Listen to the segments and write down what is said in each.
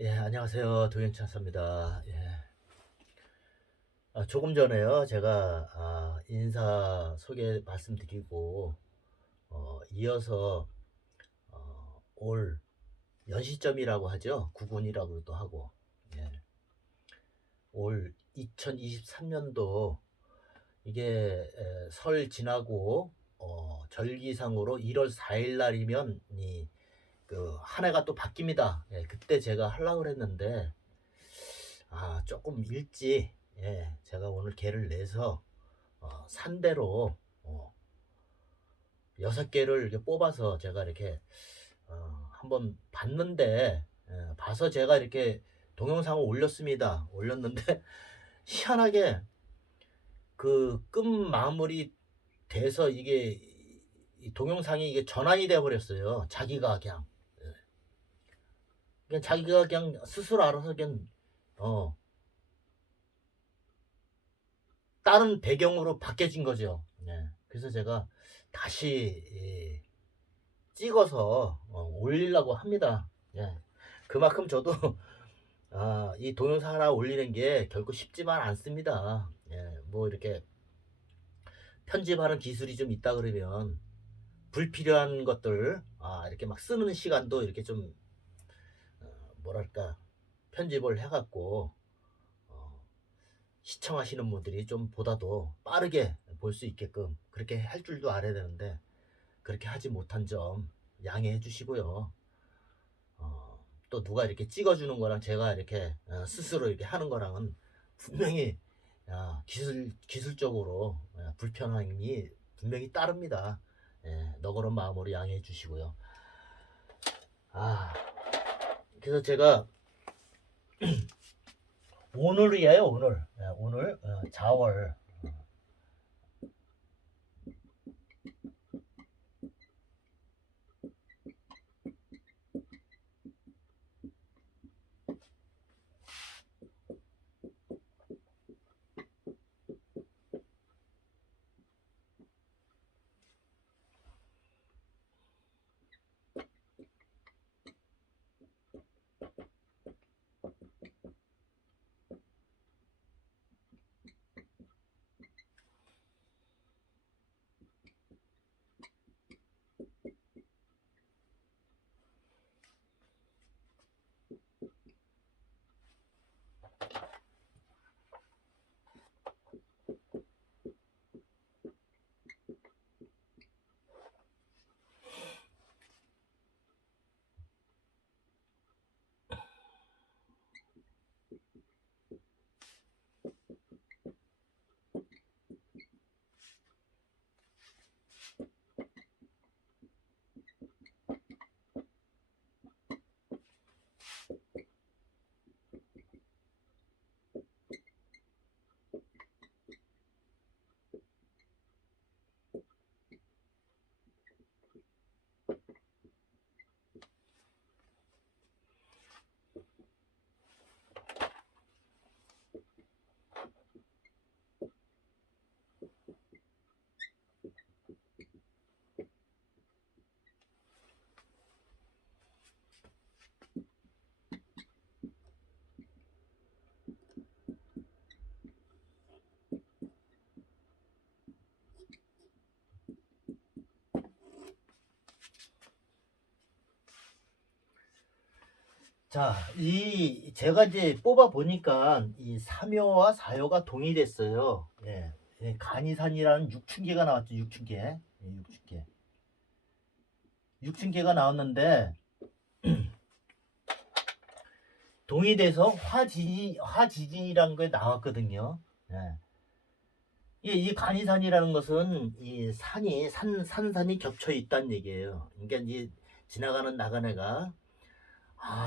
예, 안녕하세요. 도영찬사입니다. 예. 조금 전에요. 제가 인사 소개 말씀드리고 이어서 올 연시점이라고 하죠. 구군이라고도 하고. 예. 올 2023년도 이게 설 지나고 절기상으로 1월 4일 날이면 그 한 해가 또 바뀝니다. 예, 그때 제가 하려고 그랬는데 조금 일찍, 예, 제가 오늘 개를 내서 산대로 6개를 이렇게 뽑아서 제가 이렇게 한번 봤는데, 봐서 제가 이렇게 동영상을 올렸습니다. 올렸는데 희한하게 그 끝 마무리 돼서 이게 이 동영상이 이게 전환이 돼 버렸어요. 자기가 그냥, 예, 그냥 자기가 그냥 스스로 알아서 그냥 어 다른 배경으로 바뀌어진 거죠. 네. 그래서 제가 다시 찍어서 올리려고 합니다. 예. 그만큼 저도 이 동영상 하나 올리는 게 결코 쉽지만 않습니다. 예. 뭐 이렇게 편집하는 기술이 좀 있다 그러면 불필요한 것들 이렇게 막 쓰는 시간도 이렇게 좀 뭐랄까 편집을 해갖고 어, 시청하시는 분들이 좀 보다도 빠르게 볼 수 있게끔 그렇게 할 줄도 알아야 되는데 그렇게 하지 못한 점 양해해 주시고요. 또 누가 이렇게 찍어주는 거랑 제가 이렇게 스스로 이렇게 하는 거랑은 분명히 기술적으로 불편함이 분명히 따릅니다. 예, 너그러운 마음으로 양해해 주시고요. 아, 그래서 제가 오늘이에요, 오늘. 예, 오늘 자월. 자, 제가 이제 뽑아 보니까 이 3호와 4호가 동일했어요. 예. 간이산이라는 육춘계가 나왔죠. 육춘계. 예, 육춘계. 육춘계가 나왔는데 동일해서 화지진이라는 게 나왔거든요. 예. 이 간이산이라는 것은 이 산산이 겹쳐 있다는 얘기예요. 그러니까 이제 지나가는 나그네가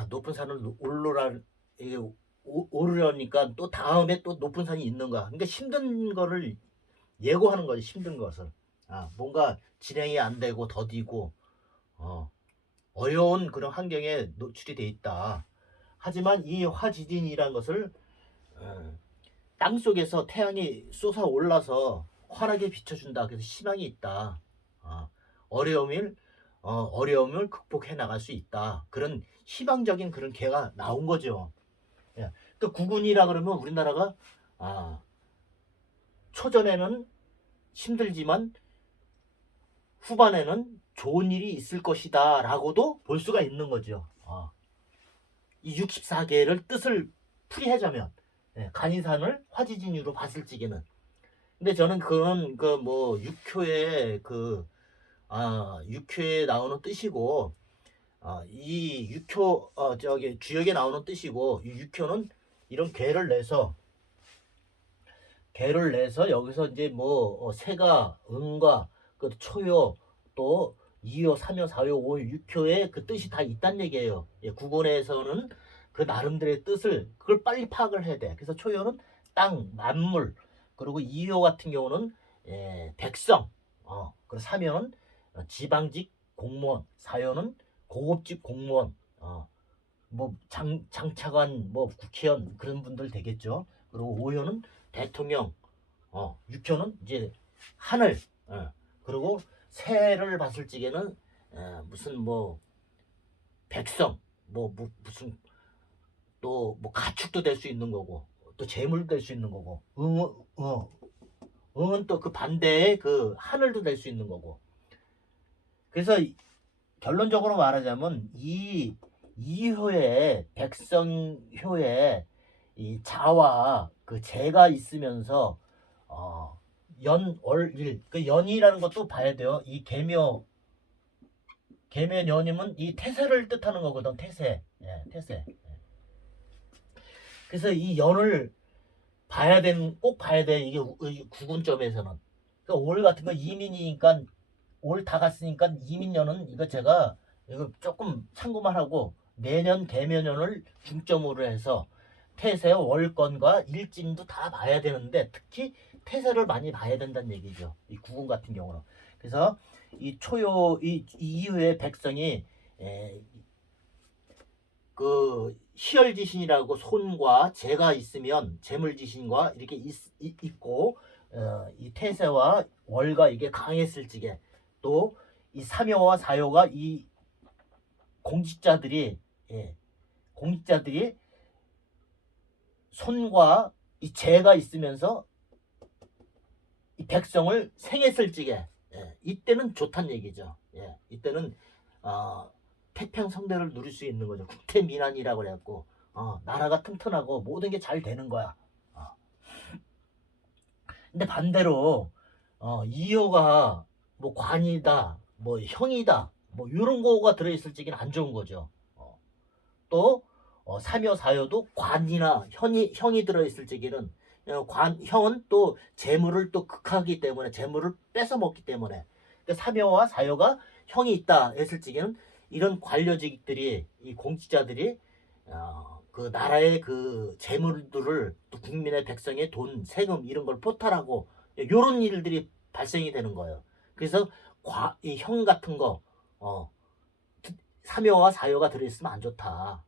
높은 산을 이게 오르려니까 또 다음에 또 높은 산이 있는가. 그러니까 힘든 거를 예고하는 거지, 힘든 것을. 뭔가 진행이 안 되고 더디고 어, 어려운 그런 환경에 노출이 돼 있다. 하지만 이 화지진이라는 것을 어, 땅 속에서 태양이 솟아 올라서 환하게 비춰준다. 그래서 희망이 있다. 어려움을 어려움을 극복해 나갈 수 있다. 그런 희망적인 그런 개가 나온 거죠. 예. 또 구군이라 그러면 우리나라가 아, 초전에는 힘들지만 후반에는 좋은 일이 있을 것이다 라고도 볼 수가 있는 거죠. 이 64개를 뜻을 풀이하자면 간이산을 화지진유로 봤을 적에는 근데 저는 그런 그 뭐 육효의 육효에 나오는 뜻이고 이 육효 저기 주역에 나오는 뜻이고 이 육효는 이런 개를 내서 여기서 이제 뭐 세가 음과 그 초효 또 이효, 삼효, 사효, 오효, 육효의 그 뜻이 다 있단 얘기예요. 국어에서는 그 나름대로의 뜻을 그걸 빨리 파악을 해야 돼. 그래서 초효는 땅, 만물, 그리고 이효 같은 경우는 백성, 그리고 삼효는 지방직 공무원, 사효는 고급직 공무원, 뭐 장차관, 뭐 국회의원 그런 분들 되겠죠. 그리고 오효는 대통령, 육효는 이제 하늘, 그리고 새를 봤을 적에는 무슨 뭐 백성, 무슨 또 뭐 가축도 될 수 있는 거고 또 재물도 될 수 있는 거고 응은 또 그 반대의 그 하늘도 될 수 있는 거고 그래서 결론적으로 말하자면 이 이효의 백성효의 이 자와 그 재가 있으면서 연월일 그 연이라는 것도 봐야 돼요. 이 계묘연임은 이 태세를 뜻하는 거거든. 태세. 태세. 그래서 이 연을 꼭 봐야 돼. 이게 구군점에서는. 그러니까 올 같은 거 이민이니까 올 다 갔으니까 이민년은 이거 제가 이거 조금 참고만 하고 내년 개묘년을 중점으로 해서 태세 월건과 일진도 다 봐야 되는데 특히 태세를 많이 봐야 된다는 얘기죠. 이 구군 같은 경우는. 그래서 이 초요 이 이후에 백성이 그 희열지신이라고 손과 재가 있으면 재물지신과 이렇게 있고 이 태세와 월과 이게 강했을 적에 또 이 삼효와 사효가 이 공직자들이 손과 이 재가 있으면서 이 백성을 생했을 적에 이때는 좋단 얘기죠. 이때는 태평성대를 누릴 수 있는 거죠. 국태민안이라고 그래갖고 나라가 튼튼하고 모든 게 잘 되는 거야. 근데 반대로 이효가 뭐 관이다, 뭐 형이다, 뭐 이런 거가 들어있을 적에는 안 좋은 거죠. 또 삼효, 사효도 관이나 형이 들어있을 적에는 형은 또 재물을 또 극하기 때문에 재물을 뺏어 먹기 때문에 그러니까 삼효와 사효가 형이 있다 했을 적에는 이런 관료직들이 이 공직자들이 그 나라의 그 재물들을 또 국민의 백성의 돈 세금 이런 걸 포탈하고 이런 일들이 발생이 되는 거예요. 그래서 이 형 같은 거 삼효와 사효가 들어있으면 안 좋다.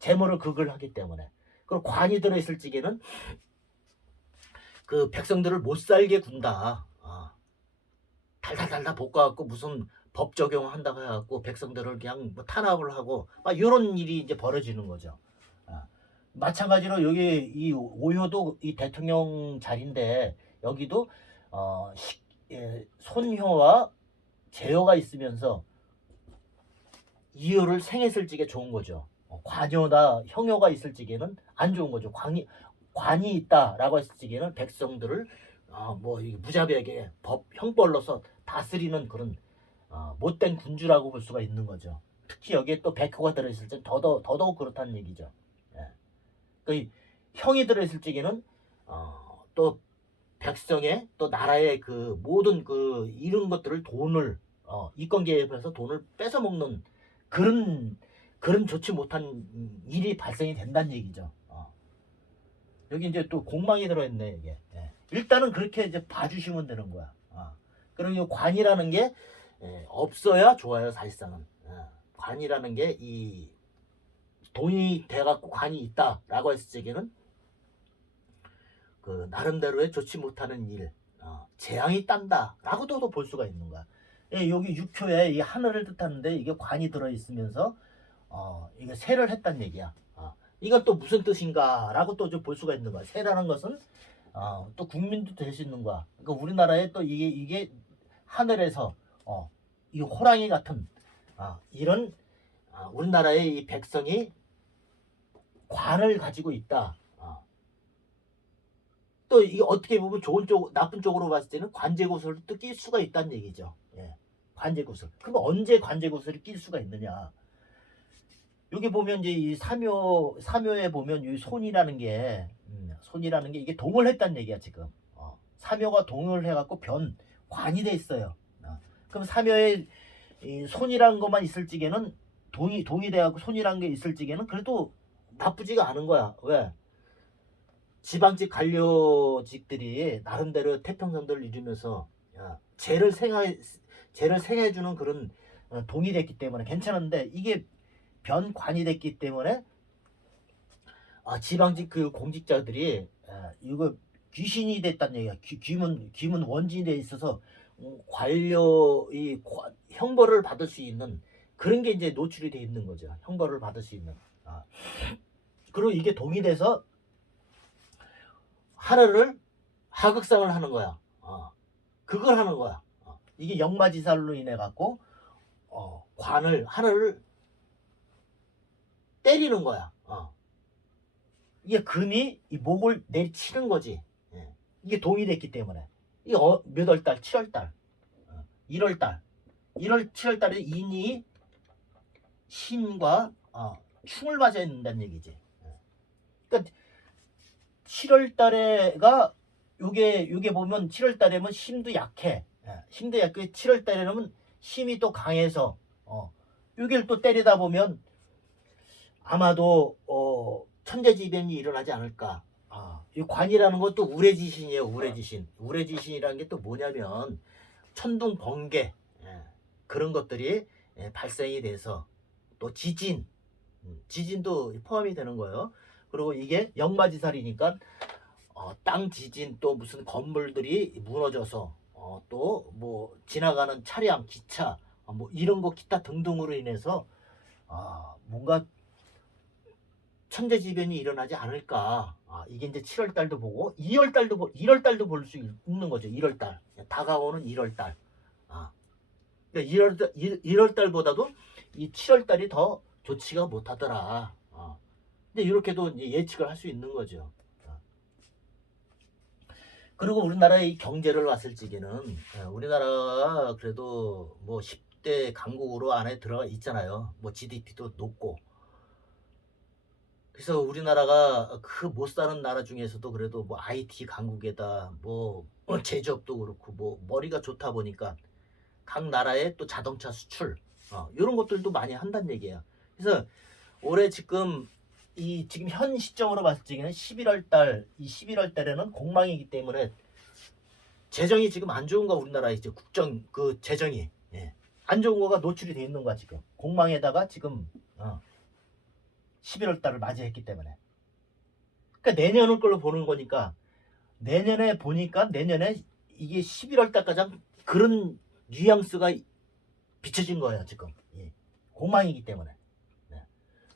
재물을 극을 하기 때문에. 그리고 관이 들어있을 적에는 그 백성들을 못 살게 군다. 달달달달 볶아갖고 무슨 법 적용한다고 해갖고 백성들을 그냥 뭐 탄압을 하고 이런 일이 이제 벌어지는 거죠. 마찬가지로 여기 이 오효도 이 대통령 자리인데 여기도 손효와 재효가 있으면서 이효를 생했을 적에 좋은 거죠. 관효나 형효가 있을 적에는 안 좋은 거죠. 관이 있다라고 했을 적에는 백성들을 뭐 무자비하게 형벌로서 다스리는 그런 못된 군주라고 볼 수가 있는 거죠. 특히 여기에 또 백효가 들어있을 때 더더욱 그렇다는 얘기죠. 그 형이 들어있을 적에는 또 백성의 또 나라의 그 모든 그 이런 것들을 돈을 이권 개입해서 돈을 뺏어 먹는 그런 좋지 못한 일이 발생이 된다는 얘기죠. 여기 이제 또 공망이 들어있네 이게. 일단은 그렇게 이제 봐주시면 되는 거야. 그리고 이 관이라는 게 없어야 좋아요 사실상은. 관이라는 게 이 돈이 돼갖고 관이 있다라고 했을 적에는 그 나름대로의 좋지 못하는 일, 재앙이 딴다라고도 볼 수가 있는 거야. 예, 여기 6초에 이 하늘을 뜻하는데 이게 관이 들어있으면서 이게 세를 했단 얘기야. 이건 또 무슨 뜻인가라고 또 좀 볼 수가 있는 거야. 세라는 것은 또 국민도 될 수 있는 거야. 그러니까 우리나라에 또 이게 하늘에서 이 호랑이 같은 이런 우리나라의 이 백성이 관을 가지고 있다. 또 이게 어떻게 보면 좋은 쪽, 나쁜 쪽으로 봤을 때는 관제구슬을 또 낄 수가 있다는 얘기죠. 예. 관제구슬. 그럼 언제 관제구슬을 낄 수가 있느냐? 여기 보면 이제 이 사묘에 보면 이 손이라는 게 이게 동을 했다는 얘기야 지금. 사묘가 동을 해갖고 관이 돼 있어요. 그럼 사묘에 이 손이라는 것만 있을 적에는 동이 돼갖고 손이라는 게 있을 적에는 그래도 나쁘지가 않은 거야. 왜? 지방직 관료직들이 나름대로 태평성도를 이루면서 죄를 생해주는 그런 동이 됐기 때문에 괜찮은데 이게 변관이 됐기 때문에 지방직 그 공직자들이 이거 귀신이 됐다는 얘기야. 귀문 원진이 돼 있어서 관료 형벌을 받을 수 있는 그런 게 이제 노출이 돼 있는 거죠. 형벌을 받을 수 있는. 그리고 이게 동이 돼서 하늘을 하극상을 하는 거야. 그걸 하는 거야. 이게 역마지살로 인해 갖고 하늘을 때리는 거야. 이게 금이 이 목을 내리치는 거지. 이게 동이 됐기 때문에. 이게 몇 월달? 7월달. 1월달. 7월달에 인이 신과 충을 맞아야 된다는 얘기지. 그러니까 7월달에가 요게 보면 7월달에면 힘도 약해. 힘도 약해. 7월달에는 힘이 또 강해서 요길 또 때리다 보면 아마도 천재지변이 일어나지 않을까. 이 관이라는 것도 우레지신이에요. 우레지신이라는 게 또 뭐냐면 천둥 번개 그런 것들이 발생이 돼서 또 지진도 포함이 되는 거예요. 그리고 이게 역마지살이니까 땅 지진 또 무슨 건물들이 무너져서 또 뭐 지나가는 차량, 기차 뭐 이런 거 기타 등등으로 인해서 뭔가 천재지변이 일어나지 않을까. 이게 이제 7월달도 보고 1월달도 볼 수 있는 거죠. 1월달 다가오는 1월달. 그러니까 1월달보다도 이 7월달이 더 좋지가 못하더라. 근데 이렇게도 예측을 할 수 있는 거죠. 그리고 우리나라의 이 경제를 봤을 적에는 우리나라가 그래도 뭐 10대 강국으로 안에 들어가 있잖아요. 뭐 GDP도 높고. 그래서 우리나라가 그 못 사는 나라 중에서도 그래도 뭐 IT 강국에다 뭐 제조업도 그렇고 뭐 머리가 좋다 보니까 각 나라의 또 자동차 수출 이런 것들도 많이 한다는 얘기예요. 그래서 올해 지금 현 시점으로 봤을 적에는 11월 달에는 공망이기 때문에 재정이 지금 안 좋은 거 우리나라 이제 국정 그 재정이 안 좋은 거가 노출이 돼 있는 거야 지금 공망에다가 지금 11월 달을 맞이했기 때문에 그러니까 내년을 걸로 보는 거니까 내년에 이게 11월 달까지 그런 뉘앙스가 비춰진 거예요 지금 공망이기 때문에.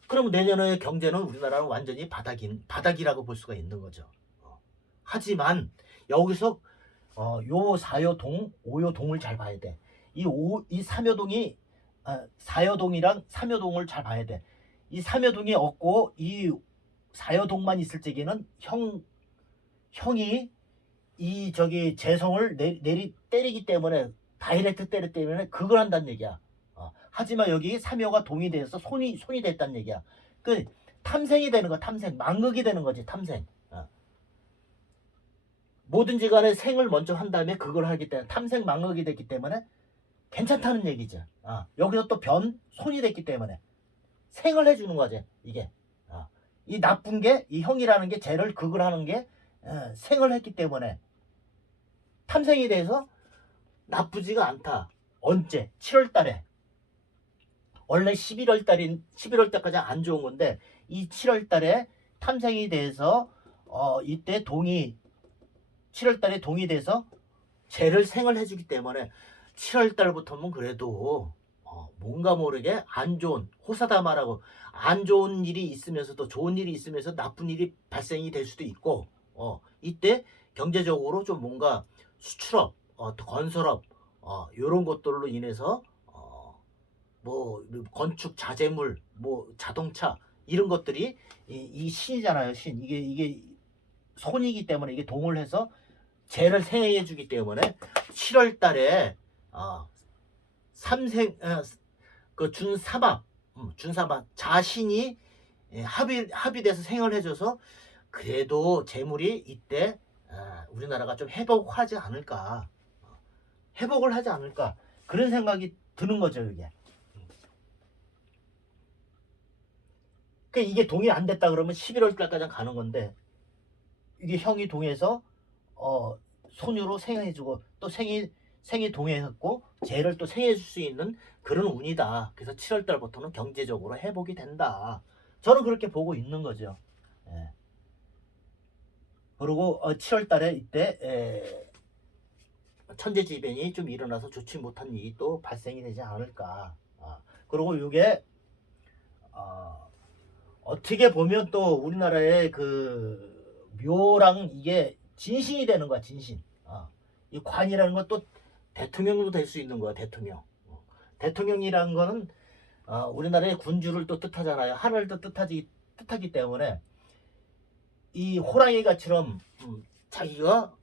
그럼 내년의 경제는 우리나라는 완전히 바닥이라고 볼 수가 있는 거죠. 하지만 여기서 요 사요동, 오요동을 잘 봐야 돼. 이 삼요동이 사요동이랑 삼요동을 잘 봐야 돼. 이 삼요동이 없고 이 사요동만 있을 적에는 형이 이 재성을 때리기 때문에 다이렉트 때리기 때문에 그걸 한다는 얘기야. 하지만 여기 삼요가 동이 돼서 손이 됐다는 얘기야. 그 탐생이 되는 거, 망극이 되는 거지, 탐생. 뭐든지 간에 생을 먼저 한 다음에 그걸 하기 때문에 탐생 망극이 됐기 때문에 괜찮다는 얘기죠. 여기서 또 손이 됐기 때문에 생을 해주는 거지, 이게. 이 나쁜 게, 이 형이라는 게 죄를 극을 하는 게 생을 했기 때문에 탐생이 돼서 나쁘지가 않다. 언제? 7월 달에. 원래 11월 달까지 안 좋은 건데 이 7월 달에 탐생이 돼서 이때 7월 달에 동이 돼서 죄를 생을 해주기 때문에 7월 달부터는 그래도 뭔가 모르게 안 좋은 호사다마라고 안 좋은 일이 있으면서도 좋은 일이 있으면서 나쁜 일이 발생이 될 수도 있고 이때 경제적으로 좀 뭔가 수출업 또 건설업 요런 것들로 인해서 뭐 건축 자재물 뭐 자동차 이런 것들이 이 신이잖아요. 신 이게 손이기 때문에 이게 동을 해서 재를 생해해 주기 때문에 7월 달에 삼생 그 준사막 준사막 자신이 합의돼서 생을 해줘서 그래도 재물이 이때 우리나라가 좀 회복하지 않을까 회복을 하지 않을까 그런 생각이 드는 거죠 이게. 그러니까 이게 동의 안 됐다 그러면 11월 달까지 가는 건데 이게 형이 동해서 손유로 생해주고 또 생이 동해했고 재를 또 생해줄 수 있는 그런 운이다. 그래서 7월 달부터는 경제적으로 회복이 된다. 저는 그렇게 보고 있는 거죠. 예. 그리고 7월 달에 이때 천재지변이 좀 일어나서 좋지 못한 일이 또 발생이 되지 않을까. 그리고 이게 어떻게 보면 또 우리나라의 그 묘랑 이게 진신이 되는 거야 진신. 이 관이라는 것도 대통령도 될 수 있는 거야 대통령. 대통령이라는 거는 우리나라의 군주를 또 뜻하잖아요. 하늘을 또 뜻하기 때문에 이 호랑이가처럼 자기가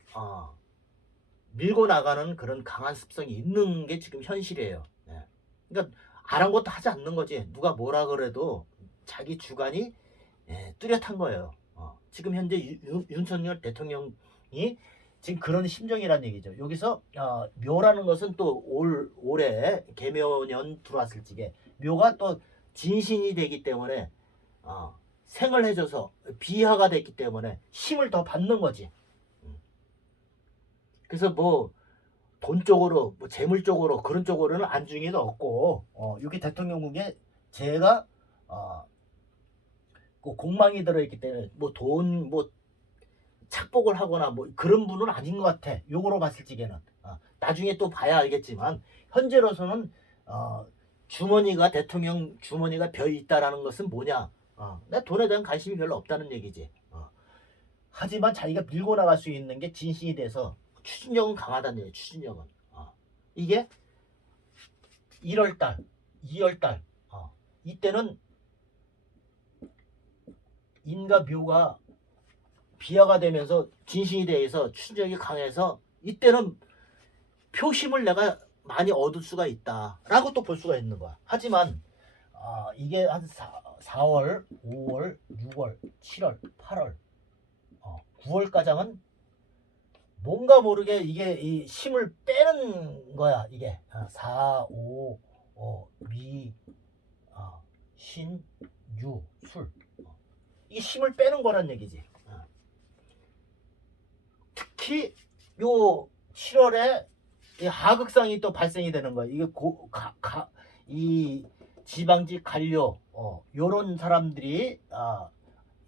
밀고 나가는 그런 강한 습성이 있는 게 지금 현실이에요. 예. 그러니까 아랑곳도 하지 않는 거지. 누가 뭐라 그래도 자기 주관이 뚜렷한 거예요. 지금 현재 윤석열 대통령이 지금 그런 심정이란 얘기죠. 여기서 묘라는 것은 또 올해 개묘년 들어왔을 적에 묘가 또 진신이 되기 때문에 생을 해줘서 비화가 됐기 때문에 힘을 더 받는 거지. 그래서 뭐 돈 쪽으로 뭐 재물 쪽으로 그런 쪽으로는 안중에도 없고 여기 대통령궁에 제가 그 공망이 들어있기 때문에 뭐 돈 뭐 착복을 하거나 뭐 그런 분은 아닌 것 같아. 요거로 봤을 적에는 나중에 또 봐야 알겠지만 현재로서는 주머니가 대통령 주머니가 벼 있다라는 것은 뭐냐? 내 돈에 대한 관심이 별로 없다는 얘기지. 하지만 자기가 밀고 나갈 수 있는 게 진신이 돼서 추진력은 강하다는 얘기예요. 추진력은 이게 1월달, 2월달 이때는 인과 묘가 비화가 되면서 진신이 대해서 추진력이 강해서 이때는 표심을 내가 많이 얻을 수가 있다라고 또 볼 수가 있는 거야. 하지만 이게 한 4월, 5월, 6월, 7월, 8월, 9월가량은 뭔가 모르게 이게 이 힘을 빼는 거야. 이게 4, 5, 미, 신, 유, 술 이게 힘을 빼는 거란 얘기지. 특히 요 7월에 이 하극상이 또 발생이 되는 거야. 이게 이 지방지 관료 요런 사람들이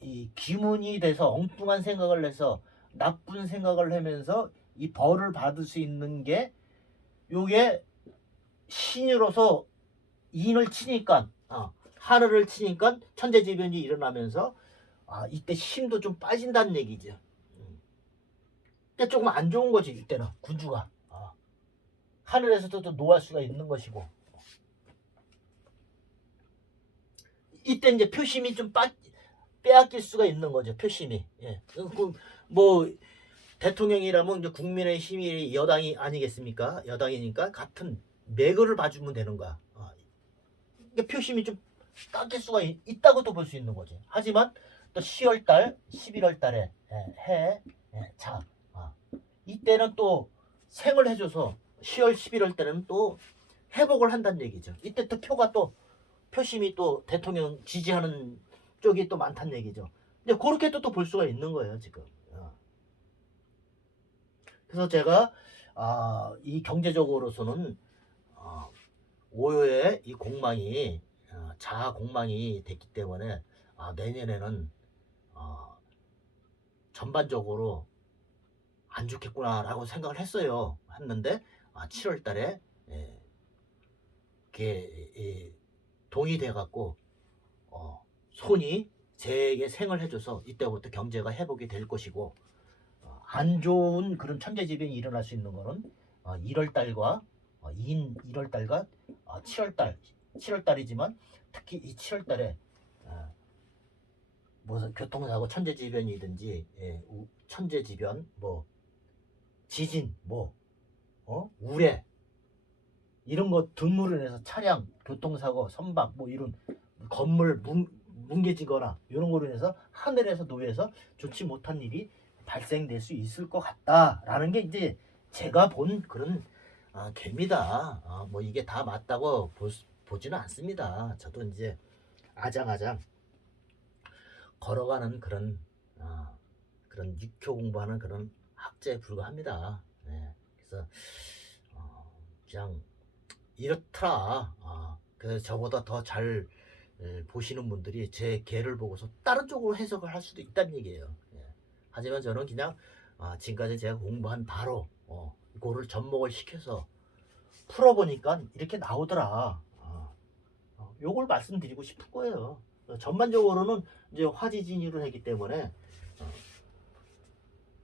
이 기문이 돼서 엉뚱한 생각을 해서 나쁜 생각을 하면서 이 벌을 받을 수 있는 게 요게 신으로서 인을 치니까 하늘을 치니까 천재지변이 일어나면서 이때 힘도 좀 빠진다는 얘기죠. 근데 조금 안 좋은 거지 이때는 군주가 하늘에서도 또 노할 수가 있는 것이고 이때 이제 표심이 좀 빼앗길 수가 있는 거죠. 표심이. 뭐 대통령이라면 이제 국민의 힘이 여당이 아니겠습니까? 여당이니까 같은 매거를 봐주면 되는 거야. 그러니까 표심이 좀 깎일 수가 있다고도 볼 수 있는 거지. 하지만 또 10월달, 11월달에 자 이때는 또 생을 해줘서 10월, 11월 때는 또 회복을 한다는 얘기죠. 이때 또 표가 또 표심이 또 대통령 지지하는 쪽이 또 많다는 얘기죠. 근데 그렇게 또 볼 수가 있는 거예요 지금. 그래서 제가 이 경제적으로서는 오요에 이 공망이 자아 공망이 됐기 때문에 내년에는 전반적으로 안 좋겠구나라고 생각을 했는데 7월 달에 예, 그게 동의돼 갖고 손이 제게 생을 해줘서 이때부터 경제가 회복이 될 것이고, 안 좋은 그런 천재지변이 일어날 수 있는 거는 1월 달과 인 1월 달과 7월 달, 7월 달이지만 특히 이 7월 달에 무슨 교통사고 천재지변이든지, 천재지변, 뭐 지진, 뭐 우레 이런 거 등으로 인해서 차량 교통사고, 선박 뭐 이런 건물 뭉개지거나 이런 거로 인해서 하늘에서 노에서 좋지 못한 일이 발생될 수 있을 것 같다라는 게 이제 제가 본 그런 괴입니다. 뭐 이게 다 맞다고 보지는 않습니다. 저도 이제 아장아장 걸어가는 그런 그런 육교 공부하는 그런 학자에 불과합니다. 네. 그래서 그냥 이렇더라. 그래서 저보다 더 잘 보시는 분들이 제 개를 보고서 다른 쪽으로 해석을 할 수도 있다는 얘기예요. 예. 하지만 저는 그냥 지금까지 제가 공부한 바로 그거를 접목을 시켜서 풀어보니까 이렇게 나오더라. 요걸 말씀드리고 싶은 거예요. 전반적으로는 이제 화지진유를 했기 때문에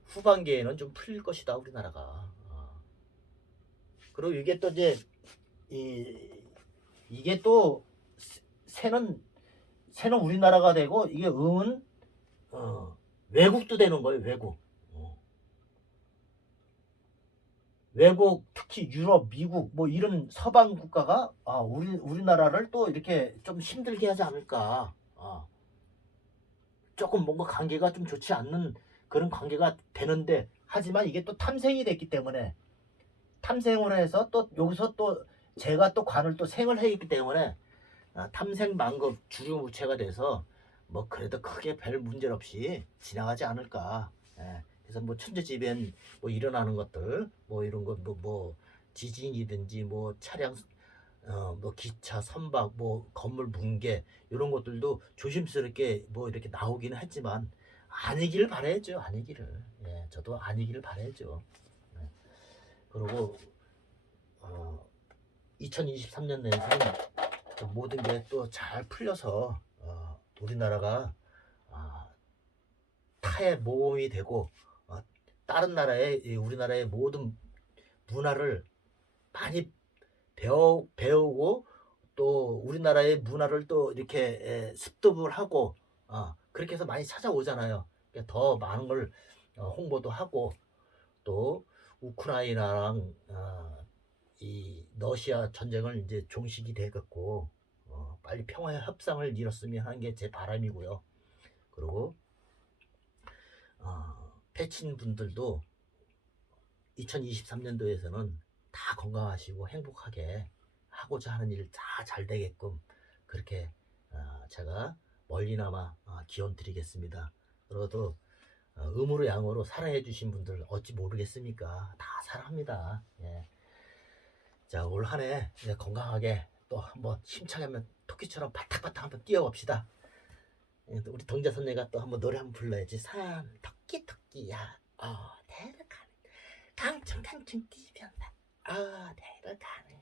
후반기에는 좀 풀릴 것이다 우리나라가. 그리고 이게 또 이제 이게 또 새는 우리나라가 되고, 이게 음은 외국도 되는 거예요. 외국 특히 유럽, 미국 뭐 이런 서방 국가가 우리나라를 또 이렇게 좀 힘들게 하지 않을까. 조금 뭔가 관계가 좀 좋지 않는 그런 관계가 되는데, 하지만 이게 또 탐생이 됐기 때문에, 탐생을 해서 또 여기서 또 제가 또 관을 또 생을 했기 때문에 탐생만급 주류무체가 돼서 뭐 그래도 크게 별 문제 없이 지나가지 않을까. 예. 그래서 뭐 천재지변 뭐 일어나는 것들 뭐 이런 거 뭐 지진이든지 뭐 차량 뭐 기차 선박 뭐 건물 붕괴 이런 것들도 조심스럽게 뭐 이렇게 나오기는 했지만 아니기를 바라야죠. 아니기를. 예. 저도 아니기를 바라야죠. 예. 그리고 2023년에는 모든 게 또 잘 풀려서 우리나라가 타의 모범이 되고 다른 나라의 우리나라의 모든 문화를 많이 배우고, 또 우리나라의 문화를 또 이렇게 습득을 하고 그렇게 해서 많이 찾아오잖아요. 그러니까 더 많은 걸 홍보도 하고, 또 우크라이나랑 이 러시아 전쟁을 이제 종식이 되겠고 빨리 평화의 협상을 이뤘으면 하는 게 제 바람이고요. 그리고 패친 분들도 2023년도에서는 다 건강하시고 행복하게 하고자 하는 일 다 잘 되게끔 그렇게 제가 멀리나마 기원 드리겠습니다. 그래도 음으로 양으로 사랑해 주신 분들 어찌 모르겠습니까? 다 사랑합니다. 예. 자, 올 한해 건강하게 또 한번 힘차게 한번 토끼처럼 바닥바닥 한번 뛰어봅시다. 우리 동자선녀가 또 한번 노래 한번 불러야지. 산 토끼 토끼야 데려가는 강충 강충 뛰면다 데려가는